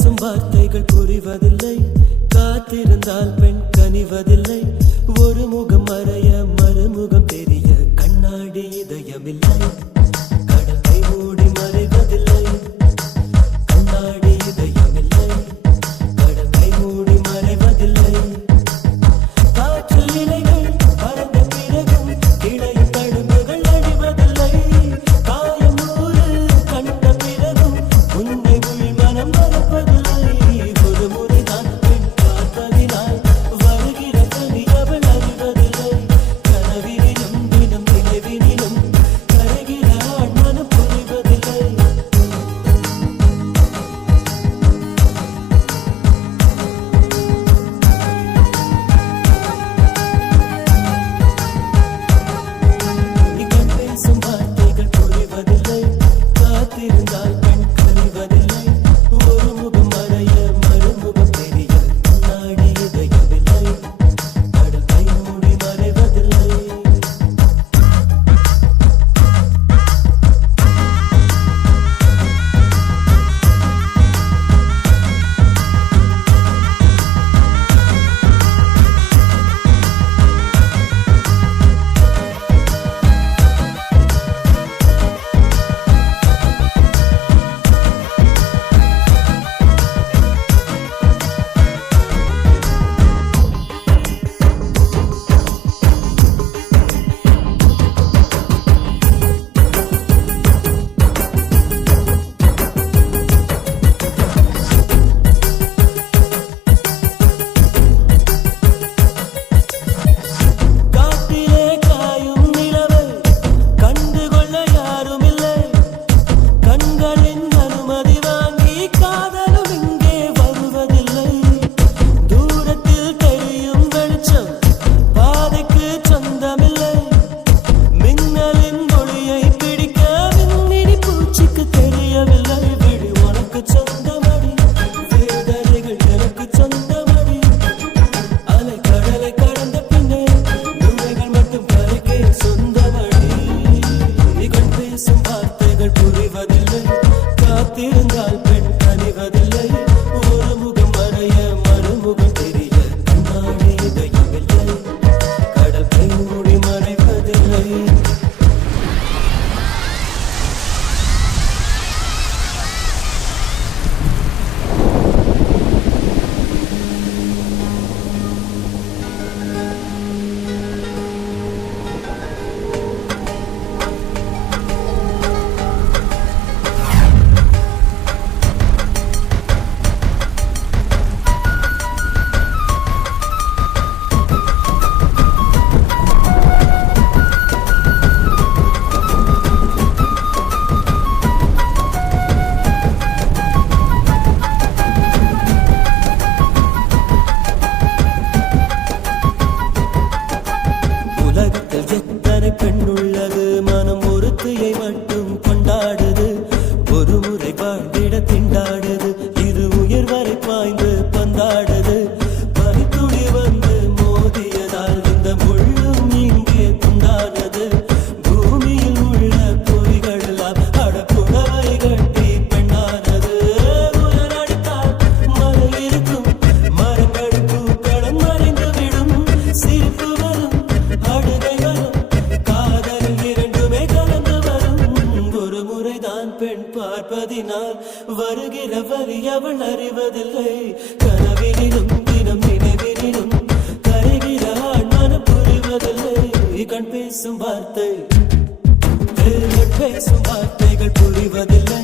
பேசும் வார்த்தைகள் புரிவதில்லை. காத்திருந்தால் பெண் கனிவதில்லை. ஒரு முகம் மறைய மறுமுகம் தெரிய கண்ணாடி இதயமில்லை. கடல் கை மூடி மறைவதில்லை. கண்ணாடி இதயமில்லை. கடல் கை மூடி மறைவதில்லை. காற்றில் இலைகள் பறந்த பிறகும் இடையில் தழும்புகள் அழிவதில்லை. காயம் நூறு கண்ட பிறகும் உன்னை உள் மனம் மறப்பதில்லை. ஒரு முறைதான் பெண் பார்த்ததினால் வருகிற கனி அவள் அறிவதில்லை. கனவினிலும் தினம் நினைவினிலும் கரைகிற ஆண் மனம் புரிவதில்லை. கண் பேசும் வார்த்தைகள் புரிவதில்லை. காத்திருந்தால் பெண் கனிவதில்லை. ஒரு முகம் மறைய மறுமுகம் தெரிய கண்ணாடி இதயமில்லை. கடல் கை மூடி மறைவதில்லை. காட்டிலே காயும் நிலவை கண்டுகொள்ள யாருமில்லை. கண்களின் அனுமதி வாங்கி காதலும் இங்கே வருவதில்லை. தூரத்தில் தெரியும் வெளிச்சம் பாதைக்கு சொந்தமில்லை. மின்னலின் ஒளியை பிடிக்க மின்மினி பூச்சிக்கு தெரியவில்லை. விழி உனக்கு சொந்தமடி. வேதனைகள் எனக்கு சொந்தமடி. அலை கடலை கடந்த பின்னே நுரைகள் மட்டும் கரைக்கே சொந்தமடி. கண் பேசும் வார்த்தைகள் புரிவதில்லை. காத்திருந்தால் பெண் கனிவதில்லை. ஒரு முகம் மறைய மறுமுகம் தெரிய கண்ணாடி இதயமில்லை. கடல் கை மூடி மறைவதில்லை. உலகத்தில் எத்தனை பெண் உள்ளது. மனம் ஒருத்தியை மட்டும் கொண்டாடுது. ஒரு முறை வாழ்ந்திட திண்டாடுது. இரு உயிர் வரை பாய்ந்து பந்தாடுது. பனித்துளி வந்து மோதியதால் இந்த முள்ளும் இங்கே துண்டானது. பூமியில் உள்ள பொறிகள் எல்லாம் அடப்புடவை கட்டி பெண்ணானது. உயரடித்தால் மலை இருக்கும். மரங்கள் பூக்களும் மறைந்து விடும். சிரிப்பு வரும் அழுகை வரும். காதலில் இரண்டுமே கலந்து வரும். ஒரு முறைதான் பெண் பார்ப்பதினால் வருகிற வரி அவள் அறிவதில்லை. கனவினிலும் தினம் நினைவினிலும் கரைகிற ஆண் மனம் புரிவதில்லை. கண் பேசும் வார்த்தை கண் பேசும் வார்த்தைகள் புரிவதில்லை.